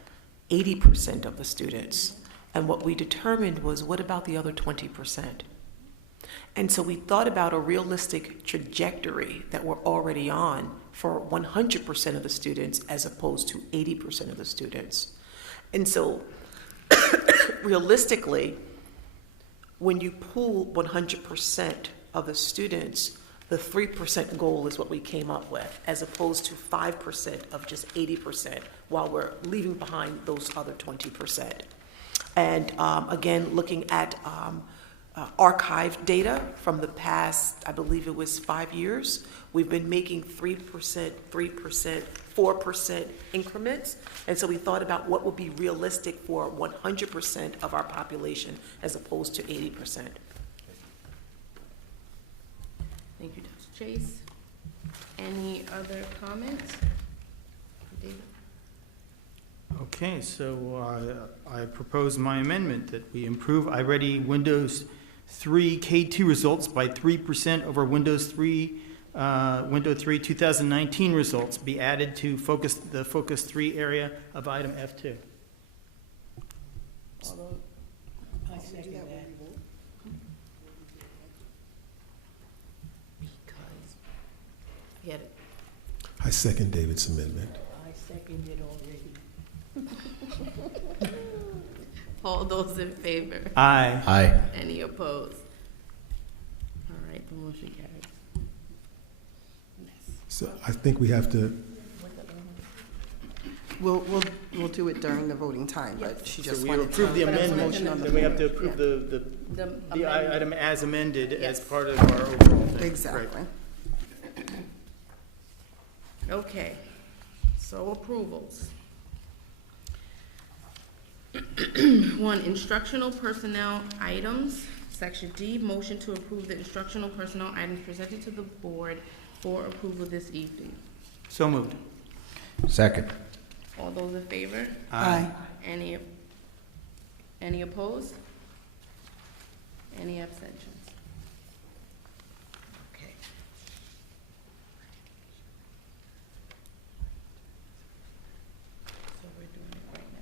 80% of the students. And what we determined was, what about the other 20%? And so we thought about a realistic trajectory that we're already on for 100% of the students as opposed to 80% of the students. And so realistically, when you pool 100% of the students, the 3% goal is what we came up with, as opposed to 5% of just 80%, while we're leaving behind those other 20%. And again, looking at archived data from the past, I believe it was 5 years, we've been making 3%, 4% increments. And so we thought about what would be realistic for 100% of our population as opposed to 80%. Thank you, Dr. Chase. Any other comments? David? Okay, so I propose my amendment that we improve iReady Windows 3 K2 results by 3% over Windows 3 2019 results be added to the Focus 3 area of item F2. Although, I second that. because he had it. I second David's amendment. I second it already. All those in favor? Aye. Aye. Any opposed? All right, the motion carries. So I think we have to, We'll do it during the voting time, but she just So we wanted to. approve the put a amendment, motion on the then we have to floor. approve the amendment. item as amended as Yes. part of our overall thing. Exactly. Right. Okay, so approvals. 1, instructional personnel items. Section D, motion to approve the instructional personnel items presented to the board for approval this evening. So moved. Second. All those in favor? Aye. Any opposed? Any abstentions? Okay. So we're doing it right now.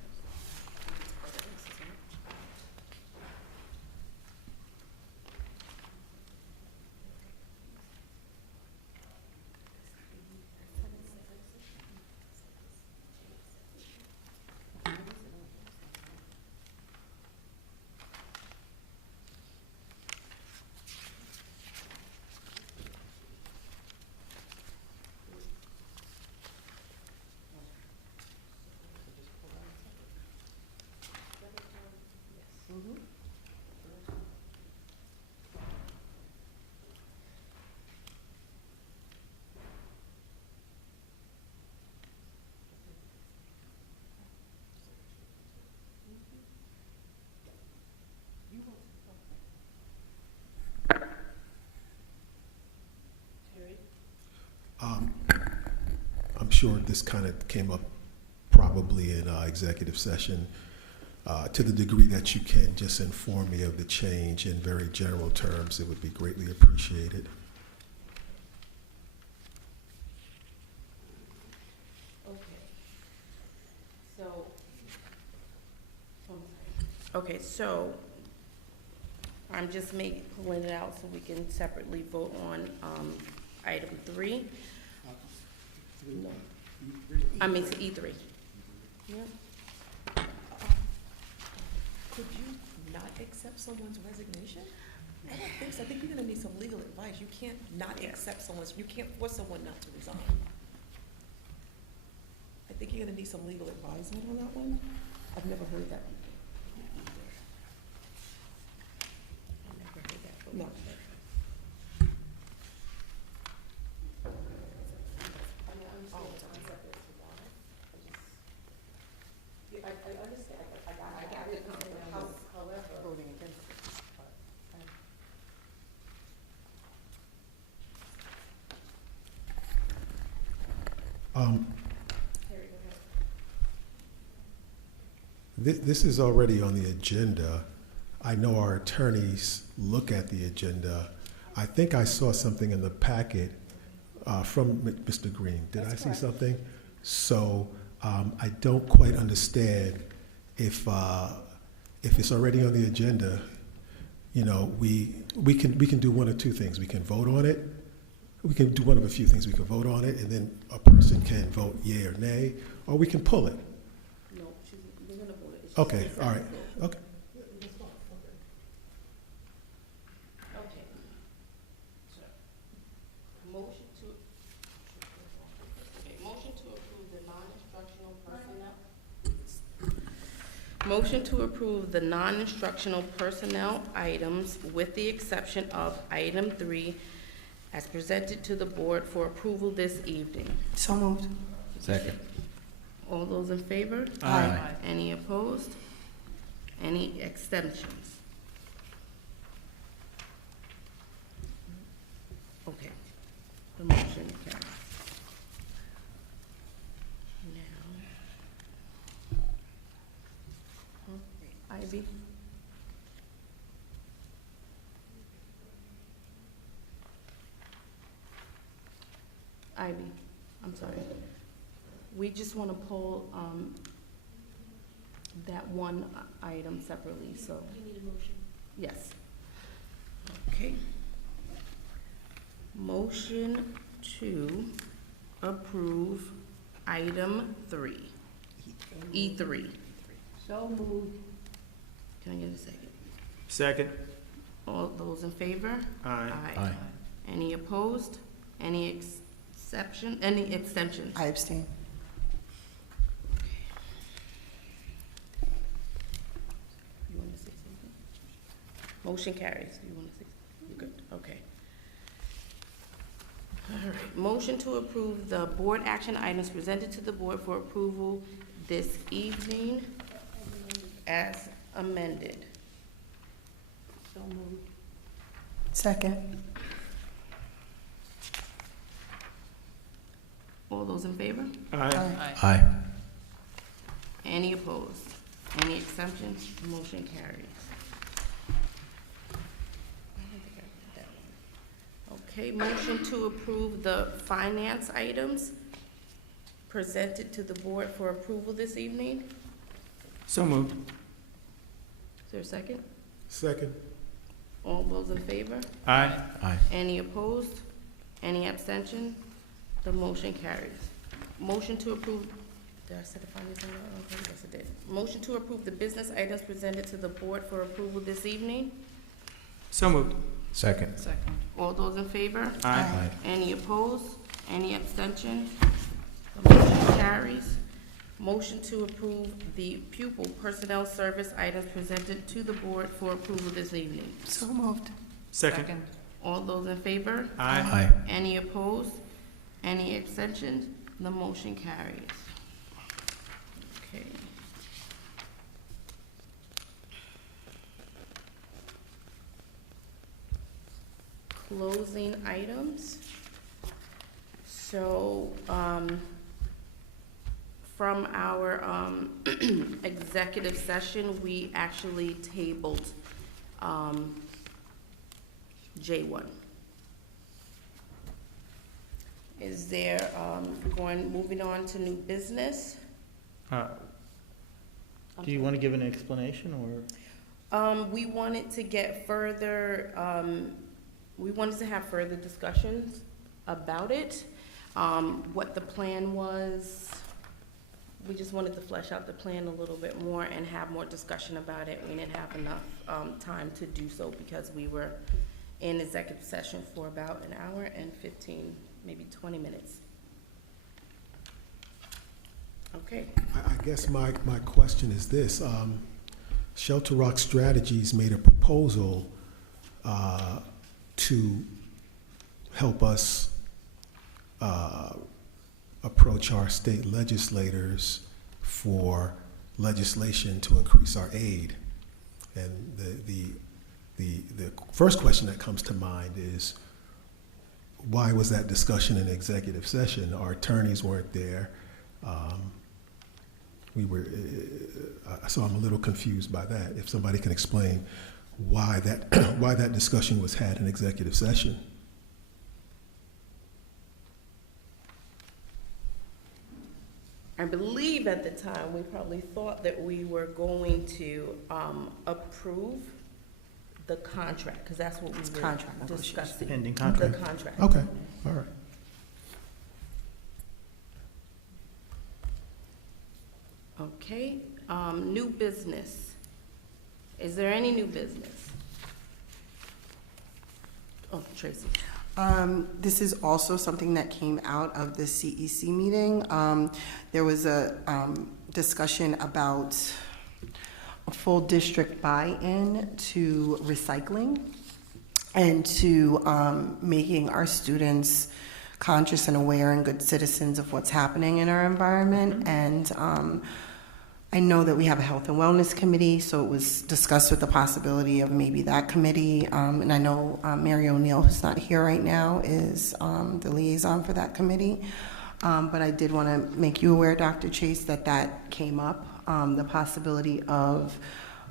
I'm sure this kind of came up probably in executive session. To the degree that you can just inform me of the change in very general terms, it would be greatly appreciated. Okay, so I'm just pulling it out so we can separately vote on item 3. No. I mean, it's E3. Yeah. Could you not accept someone's resignation? I don't think so. I think you're gonna need some legal advice. You can't not accept you can't force someone not to resign. I think you're gonna need some legal advisement on that one. I've never heard that before. I never heard that No. before. I understand. I got it. However, voting against it. This is already on the agenda. I know our attorneys look at the agenda. I think I saw something in the packet from Mr. Green. Did I see something? So I don't quite understand if it's already on the agenda. You know, we can do one of two things. We can vote on it. We can do one of a few things. We can vote on it, and then a person can vote yea or nay, or we can pull it. No, we're gonna vote it. Okay, all right, okay. Okay. So, motion to approve the non-instructional personnel. Motion to approve the non-instructional personnel items with the exception of item 3 as presented to the board for approval this evening. So moved. Second. All those in favor? Aye. Any opposed? Any extensions? Okay, the motion carries. Now, Ivy? Ivy, I'm sorry. We just want to pull that one item separately, so. You need a motion. Yes. Okay. Motion to approve item 3, E3. So moved. Can I get a second? Second. All those in favor? Aye. Aye. Any opposed? Any exception, any extensions? I abstain. You want to say something? Motion carries. You want to say something? You're good, okay. All right, motion to approve the board action items presented to the board for approval this evening as amended. So moved. Second. All those in favor? Aye. Aye. Any opposed? Any exemptions? Motion carries. I don't think I read that one. Okay, motion to approve the finance items presented to the board for approval this evening. So moved. Is there a second? Second. All those in favor? Aye. Aye. Any opposed? Any abstention? The motion carries. Motion to approve, did I say the finance item? Okay, yes, I did. Motion to approve the business items presented to the board for approval this evening. So moved. Second. Second. All those in favor? Aye. Any opposed? Any abstention? The motion carries. Motion to approve the pupil personnel service items presented to the board for approval this evening. So moved. Second. All those in favor? Aye. Aye. Any opposed? Any abstentions? The motion carries. Okay. Closing items. So, from our executive session, we actually tabled J1. Is there, moving on to new business? Do you want to give an explanation, or? We wanted to get further, we wanted to have further discussions about it, what the plan was. We just wanted to flesh out the plan a little bit more and have more discussion about it. We didn't have enough time to do so because we were in executive session for about an hour and 15, maybe 20 minutes. Okay. I guess my question is this. Shelter Rock Strategies made a proposal to help us approach our state legislators for legislation to increase our aid. And the first question that comes to mind is, why was that discussion in executive session? Our attorneys weren't there. So I'm a little confused by that. If somebody can explain why that discussion was had in executive session. I believe at the time, we probably thought that we were going to approve the contract, because that's what we were discussing. Pending contract. The contract. Okay, all right. Okay, new business. Is there any new business? Oh, Tracy. This is also something that came out of the CEC meeting. There was a discussion about a full district buy-in to recycling and to making our students conscious and aware and good citizens of what's happening in our environment. And I know that we have a health and wellness committee, so it was discussed with the possibility of maybe that committee. And I know Mary O'Neill, who's not here right now, is the liaison for that committee. But I did want to make you aware, Dr. Chase, that came up, the possibility of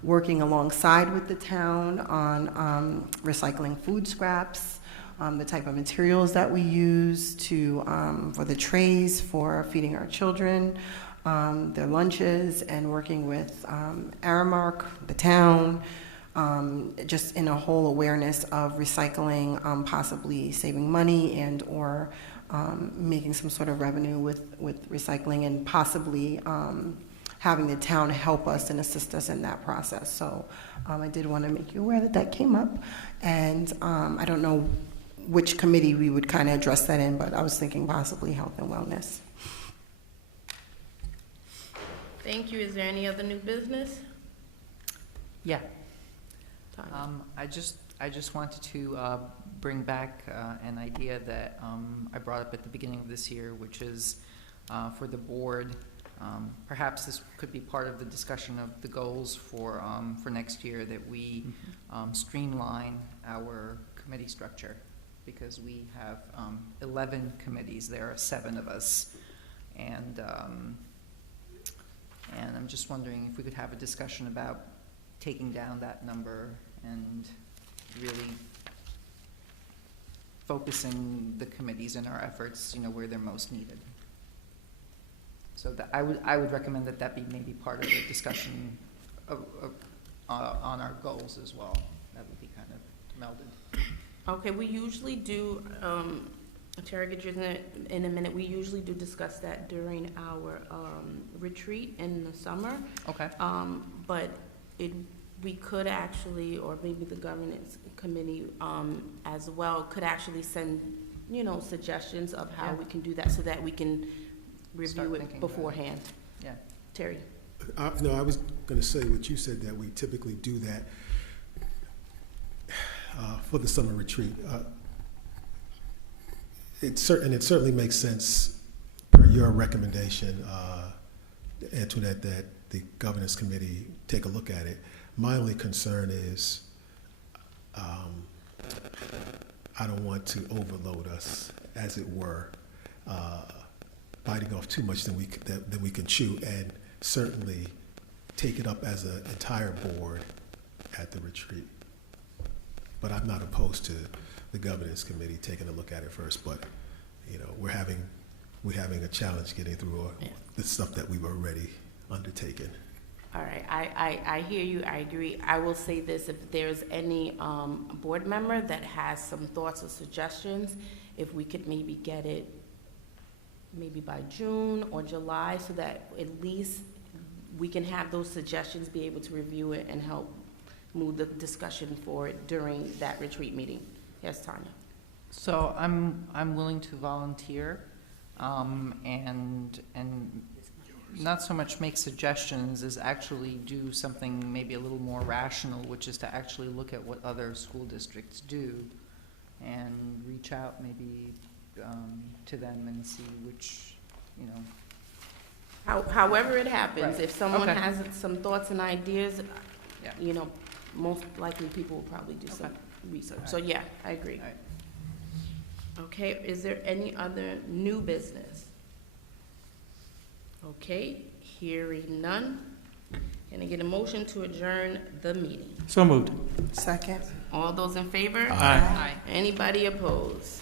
working alongside with the town on recycling food scraps, the type of materials that we use to for the trays for feeding our children, their lunches, and working with Aramark, the town, just in a whole awareness of recycling, possibly saving money and or making some sort of revenue with recycling, and possibly having the town help us and assist us in that process. So I did want to make you aware that came up, and I don't know which committee we would kind of address that in, but I was thinking possibly health and wellness. Thank you. Is there any other new business? Yeah. Tanya. I just wanted to bring back an idea that I brought up at the beginning of this year, which is for the board. Perhaps this could be part of the discussion of the goals for next year, that we streamline our committee structure, because we have 11 committees. There are 7 of us, and I'm just wondering if we could have a discussion about taking down that number and really focusing the committees in our efforts, where they're most needed. So that I would recommend that be maybe part of the discussion on our goals as well. That would be kind of melded. Okay, we usually do, Terry, get you in a minute. We usually do discuss that during our retreat in the summer. Okay. But we could actually, or maybe the governance committee as well, could actually send, suggestions of how we can do that, so that we can review it beforehand. Yeah. Terry. No, I was going to say what you said, that we typically do that for the summer retreat. It certainly makes sense, per your recommendation, Antoinette, that the governance committee take a look at it. My only concern is I don't want to overload us, as it were. biting off too much than we can chew, and certainly take it up as an entire board at the retreat. But I'm not opposed to the governance committee taking a look at it first. But we're having a challenge getting through the stuff that we've already undertaken. All right, I hear you, I agree. I will say this, if there's any board member that has some thoughts or suggestions, if we could maybe get it maybe by June or July, so that at least we can have those suggestions, be able to review it and help move the discussion forward during that retreat meeting. Yes, Tanya? So I'm willing to volunteer, and not so much make suggestions as actually do something maybe a little more rational, which is to actually look at what other school districts do and reach out maybe to them and see which, However it happens, Right. if someone Okay. has some thoughts and ideas, Yeah. most likely people will probably do some Okay. research. All So yeah, I agree. All right. Okay, is there any other new business? Okay, hearing none. Can I get a motion to adjourn the meeting? So moved. Second. All those in favor? Aye. Anybody opposed?